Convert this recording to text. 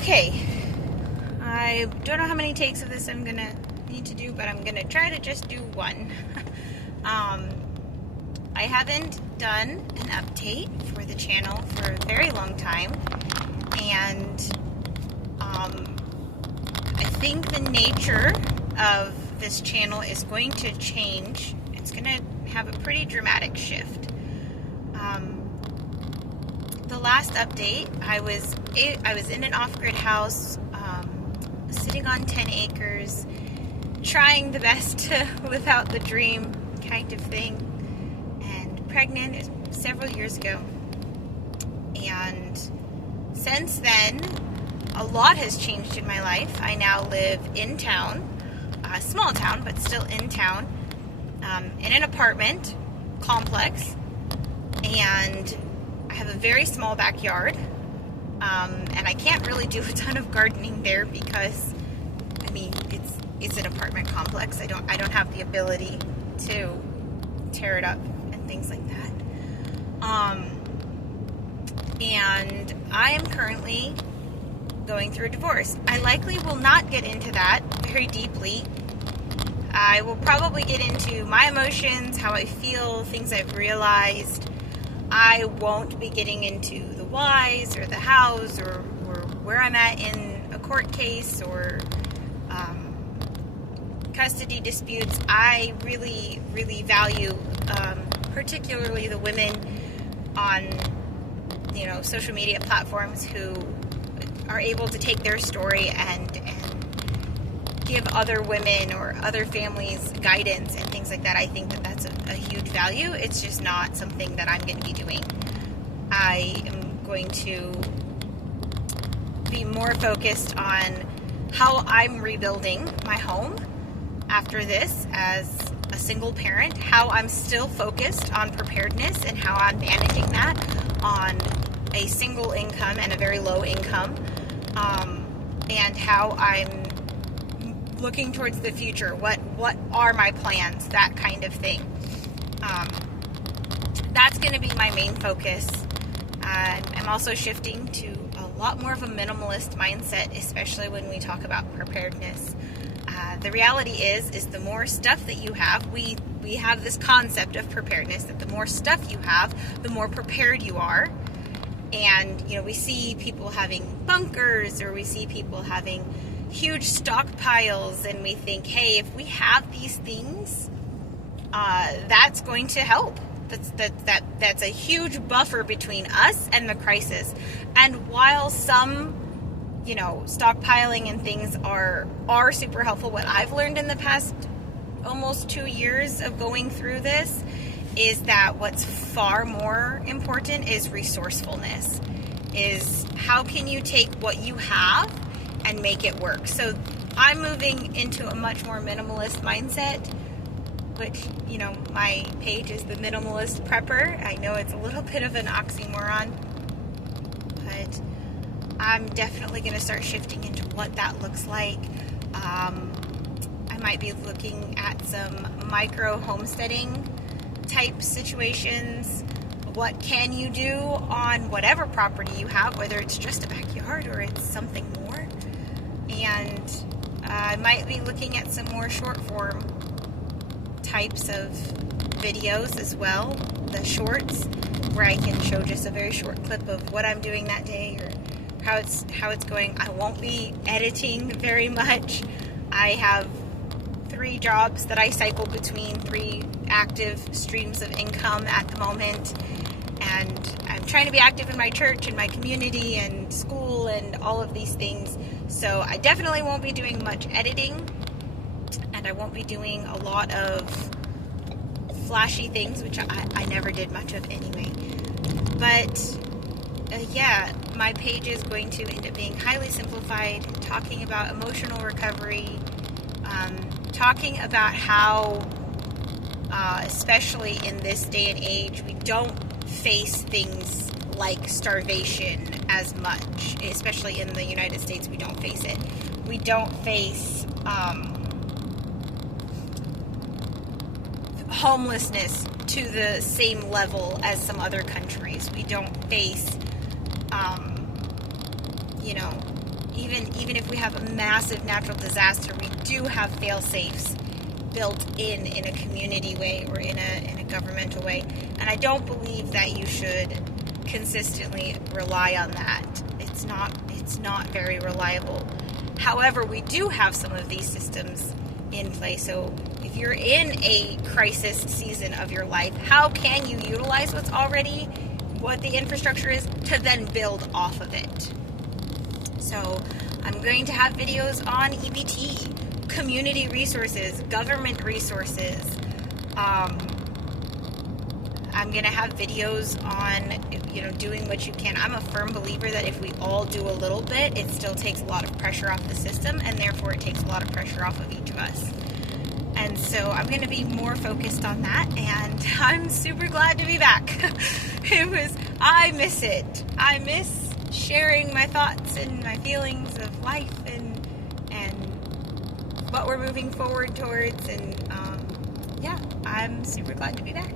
Okay, I don't know how many takes of this I'm gonna need to do, but I'm gonna try to just do one. I haven't done an update for the channel for a very long time, and I think the nature of this channel is going to change. It's gonna have a pretty dramatic shift. The last update, I was in an off-grid house, sitting on 10 acres, trying the best to live out the dream kind of thing, and pregnant several years ago. And since then, a lot has changed in my life. I now live in town, a small town, but still in town, in an apartment complex, and I have a very small backyard, and I can't really do a ton of gardening there because, I mean, it's an apartment complex. I don't have the ability to tear it up and things like that. And I am currently going through a divorce. I likely will not get into that very deeply. I will probably get into my emotions, how I feel, things I've realized. I won't be getting into the whys or the hows or where I'm at in a court case or custody disputes. I really, really value particularly the women on social media platforms who are able to take their story and give other women or other families guidance and things like that. I think that that's a huge value. It's just not something that I'm going to be doing. I am going to be more focused on how I'm rebuilding my home after this as a single parent, how I'm still focused on preparedness and how I'm managing that on a single income and a very low income, and how I'm looking towards the future. What are my plans? That kind of thing. That's going to be my main focus. I'm also shifting to a lot more of a minimalist mindset, especially when we talk about preparedness. The reality is the more stuff that you have, we have this concept of preparedness, that the more stuff you have, the more prepared you are. And, we see people having bunkers, or we see people having huge stockpiles, and we think, hey, if we have these things, that's going to help. That's a huge buffer between us and the crisis. And while some, stockpiling and things are super helpful, what I've learned in the past almost 2 years of going through this is that what's far more important is resourcefulness. Is how can you take what you have and make it work? So I'm moving into a much more minimalist mindset, which, my page is the Minimalist Prepper. I know it's a little bit of an oxymoron, but I'm definitely going to start shifting into what that looks like. I might be looking at some micro homesteading type situations. What can you do on whatever property you have, whether it's just a backyard or it's something more? And I might be looking at some more short form types of videos as well, the shorts, where I can show just a very short clip of what I'm doing that day or how it's going. I won't be editing very much. I have 3 jobs that I cycle between, 3 active streams of income at the moment, and I'm trying to be active in my church and my community and school and all of these things. So I definitely won't be doing much editing, and I won't be doing a lot of flashy things, which I never did much of anyway. But yeah, my page is going to end up being highly simplified, talking about emotional recovery, talking about how, especially in this day and age, we don't face things like starvation as much, especially in the United States. We don't face it. We don't face homelessness to the same level as some other countries. We don't face, even if we have a massive natural disaster, we do have fail-safes built in a community way or in a governmental way. And I don't believe that you should consistently rely on that. It's not very reliable. However, we do have some of these systems in place. So if you're in a crisis season of your life, how can you utilize what the infrastructure is to then build off of it? So I'm going to have videos on EBT, community resources, government resources. I'm going to have videos on, doing what you can. I'm a firm believer that if we all do a little bit, it still takes a lot of pressure off the system, and therefore it takes a lot of pressure off of each of us. And so I'm going to be more focused on that, and I'm super glad to be back. I miss it. I miss sharing my thoughts and my feelings of life and what we're moving forward towards, and I'm super glad to be back.